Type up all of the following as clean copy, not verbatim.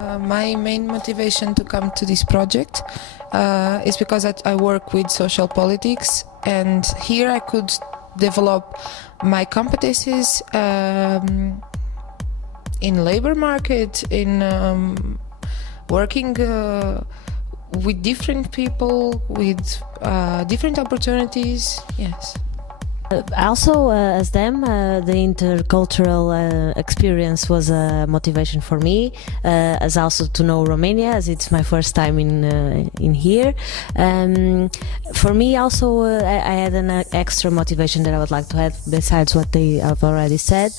My main motivation to come to this project is because I work with social politics, and here I could develop my competencies in labor market, in working with different people, with different opportunities. Yes. Also, as them, the intercultural experience was a motivation for me, as also to know Romania, as it's my first time in here. For me, also, I had an extra motivation that I would like to have, besides what they have already said,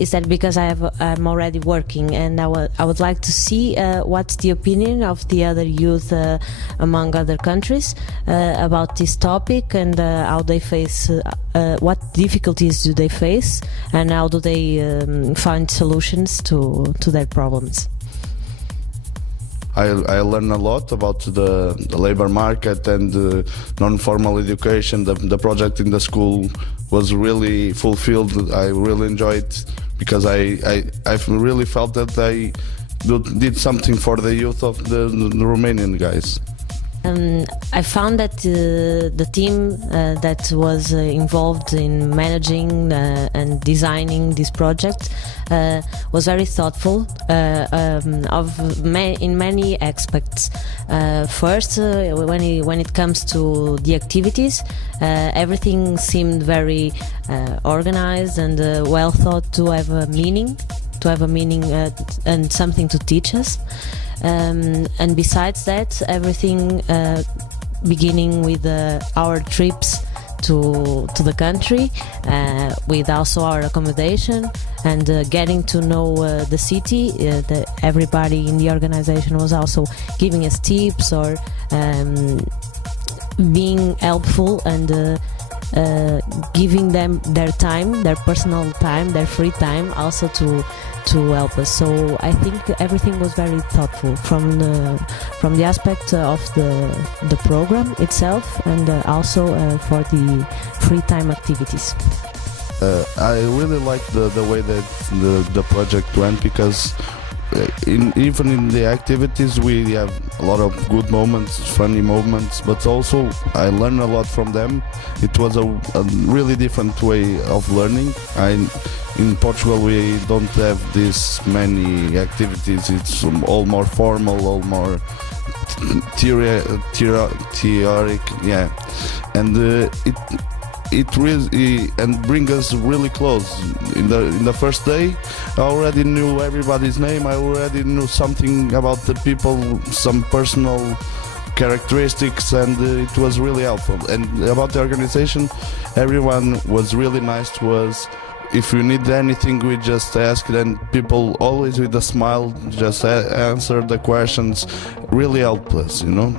is that because I'm already working, and I would like to see what's the opinion of the other youth among other countries about this topic, and how they face. What difficulties do they face, and how do they find solutions to their problems? I learned a lot about the labor market and non-formal education. The project in the school was really fulfilled. I really enjoyed because I really felt that I did something for the youth of the Romanian guys. I found that the team that was involved in managing and designing this project was very thoughtful in many aspects. First, when it comes to the activities, everything seemed very organized and well thought to have a meaning, and something to teach us. And besides that, everything beginning with our trips to the country, with also our accommodation, and getting to know the city. Everybody in the organization was also giving us tips or being helpful and giving them their time, their personal time, their free time, also to help us. So I think everything was very thoughtful from the aspect of the program itself, and also for the free time activities. I really like the way that the project went, because even in the activities we have a lot of good moments, funny moments, but also I learned a lot from them. It was a really different way of learning. In Portugal we don't have this many activities. It's all more formal, all more theoretic, yeah, and it really and bring us really close. In the first day, I already knew everybody's name. I already knew something about the people, some personal characteristics, and it was really helpful. And about the organization, everyone was really nice to us. If you need anything, we just ask, and people always with a smile just answer the questions. Really helped us, you know.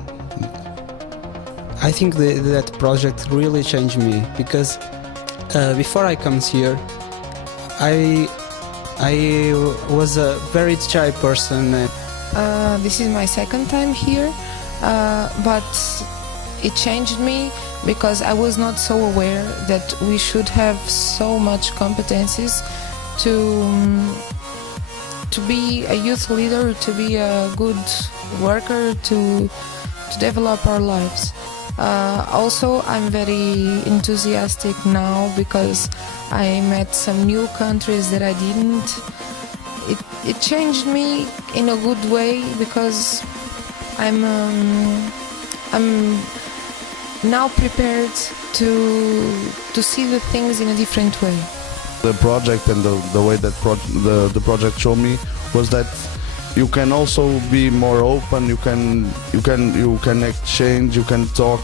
I think that project really changed me, because before I come here, I was a very shy person. This is my second time here, but it changed me, because I was not so aware that we should have so much competencies to be a youth leader, to be a good worker, to develop our lives. Also, I'm very enthusiastic now, because I met some new countries that I didn't. It changed me in a good way, because I'm now prepared to see the things in a different way. The project and the way that the project showed me was that you can also be more open. You can exchange. You can talk.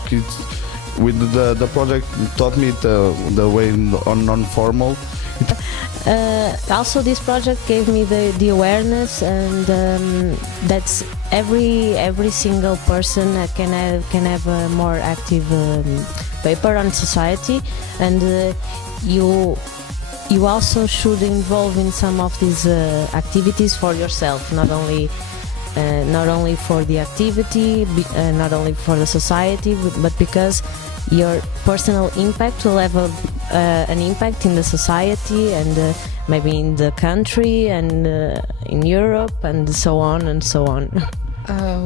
With the project taught me the way on non-formal. Also, this project gave me the awareness, and that's every single person can have a more active paper on society, and you also should involve in some of these activities for yourself, not only for the activity, not only for the society, but because your personal impact will have an impact in the society, and maybe in the country and in Europe and so on and so on.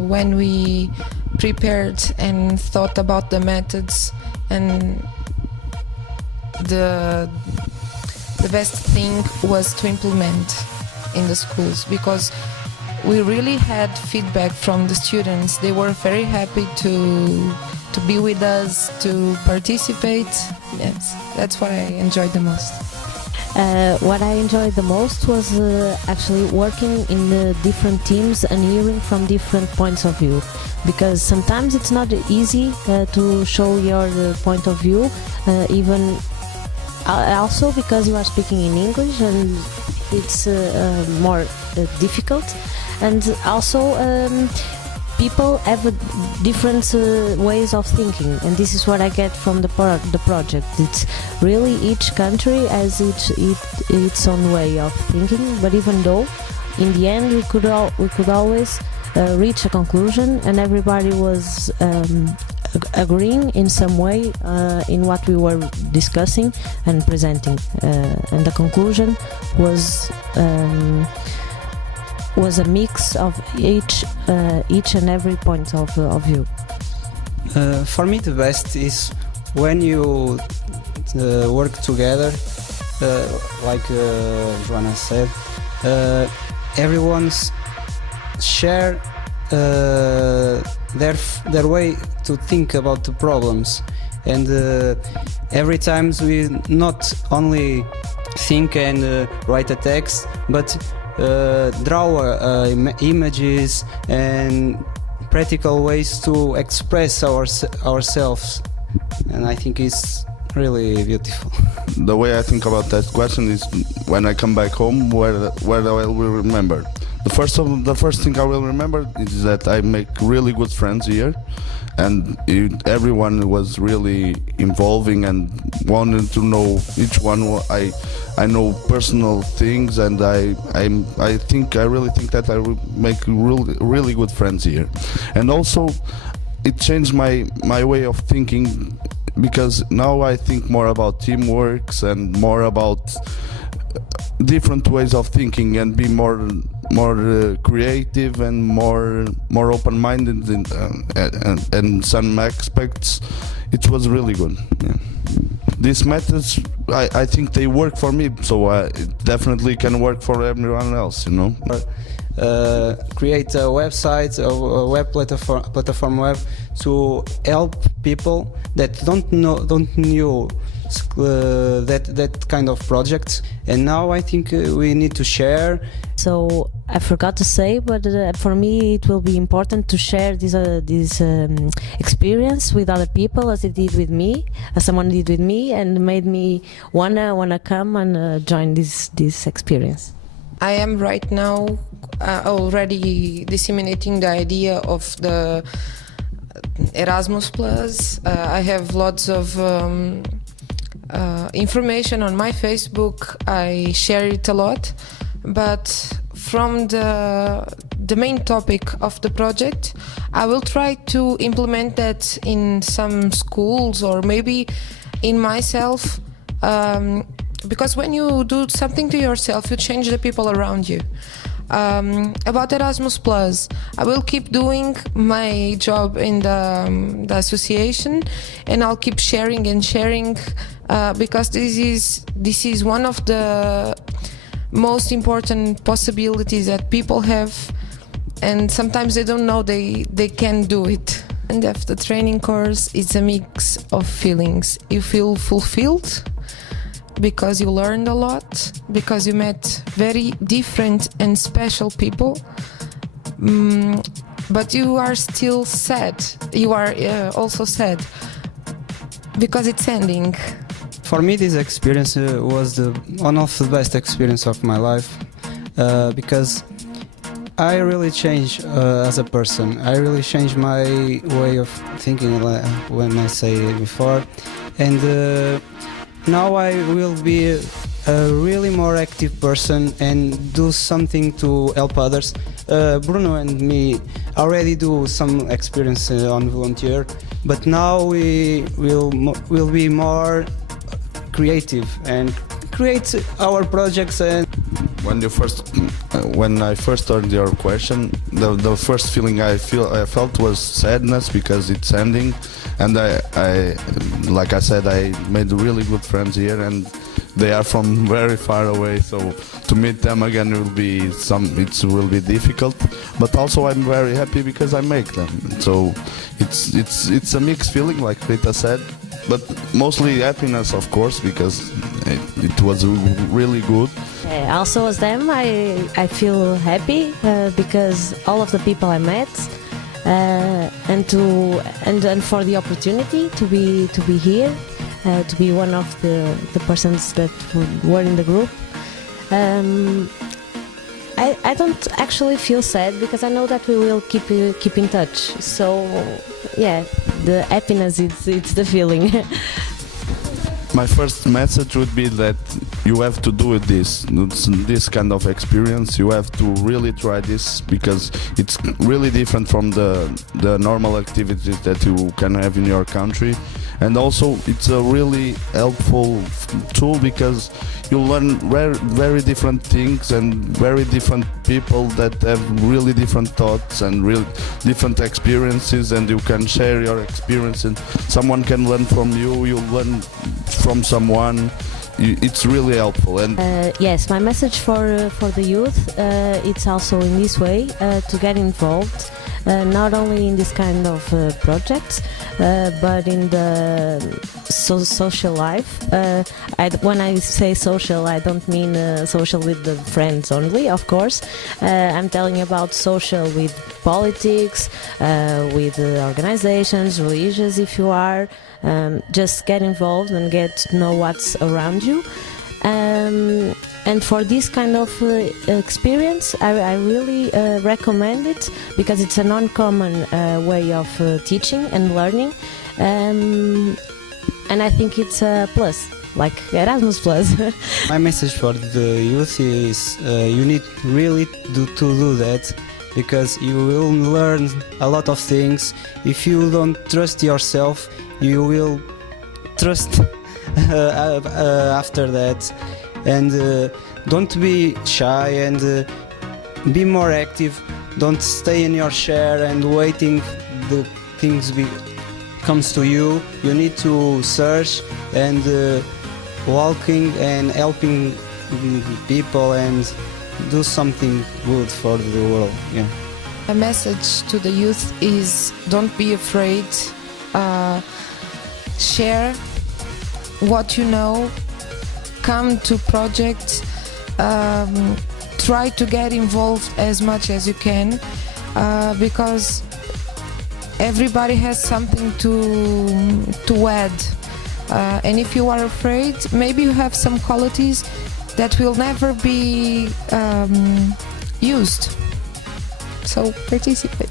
When we prepared and thought about the methods, and the best thing was to implement in the schools, because we really had feedback from the students. They were very happy to be with us, to participate. Yes, that's what I enjoyed the most. What I enjoyed the most was actually working in the different teams and hearing from different points of view, because sometimes it's not easy to show your point of view, even also because you are speaking in English and it's more difficult, and also people have different ways of thinking, and this is what I get from the project. It's really each country has its own way of thinking, but even though in the end we could always reach a conclusion, and everybody was agreeing in some way in what we were discussing and presenting, and the conclusion was a mix of each and every point of view. For me, the best is when you work together, like Joanna said, everyone's share their way to think about the problems, and every time we not only think and write a text, but draw images and practical ways to express ourselves, and I think it's really beautiful. The way I think about that question is, when I come back home, where I will remember. The first thing I will remember is that I make really good friends here, and everyone was really involving and wanted to know each one. I know personal things, and I really think that I will make really good friends here, and also it changed my way of thinking, because now I think more about teamworks and more about different ways of thinking, and be more creative and more open-minded in some aspects. It was really good. Yeah. These methods, I think they work for me, so it definitely can work for everyone else, you know. Create a website, a web platform web, to help people that don't know that kind of projects, and now I think we need to share. So I forgot to say, but for me it will be important to share this experience with other people, as it did with me, as someone did with me, and made me wanna come and join this experience. I am right now already disseminating the idea of the Erasmus Plus. I have lots of information on my Facebook. I share it a lot, but from the main topic of the project, I will try to implement that in some schools, or maybe in myself, because when you do something to yourself, you change the people around you. About Erasmus Plus, I will keep doing my job in the association, and I'll keep sharing and sharing, because this is one of the most important possibilities that people have, and sometimes they don't know they can do it. And after the training course, it's a mix of feelings. You feel fulfilled because you learned a lot, because you met very different and special people, but you are still sad. You are also sad because it's ending. For me, this experience was one of the best experiences of my life, because I really changed as a person. I really changed my way of thinking, when I say before, and now I will be a really more active person and do something to help others. Bruno and me already do some experience on volunteer, but now we will be more creative and create our projects. And when I first heard your question, the first feeling I felt was sadness because it's ending, and I like I said, I made really good friends here, and they are from very far away, so to meet them again will be difficult, but also I'm very happy because I make them. So it's a mixed feeling, like Rita said, but mostly happiness, of course, because it was really good. Also as them, I feel happy because all of the people I met, and for the opportunity to be here, to be one of the persons that were in the group. I don't actually feel sad because I know that we will keep in touch. So yeah, the happiness, it's the feeling. My first message would be that you have to do this kind of experience. You have to really try this because it's really different from the normal activities that you can have in your country. And also it's a really helpful tool because you learn very different things and very different people that have really different thoughts and really different experiences, and you can share your experience and someone can learn from you, you learn from someone. It's really helpful. And yes, my message for the youth, it's also in this way, to get involved, not only in this kind of projects, but in the social life. When I say social, I don't mean social with the friends only, of course. I'm telling about social with politics, with organizations, religious if you are. Just get involved and get to know what's around you. And for this kind of experience, I really recommend it because it's an uncommon way of teaching and learning, and I think it's a plus, like Erasmus plus. my message for the youth is you need really to do that, because you will learn a lot of things. If you don't trust yourself, you will trust after that. And don't be shy, and be more active. Don't stay in your chair and waiting the things comes to you. You need to search and walking and helping people and do something good for the world. Yeah. A message to the youth is don't be afraid. Share what you know. Come to projects. Try to get involved as much as you can, because everybody has something to add. And if you are afraid, maybe you have some qualities that will never be used. So participate.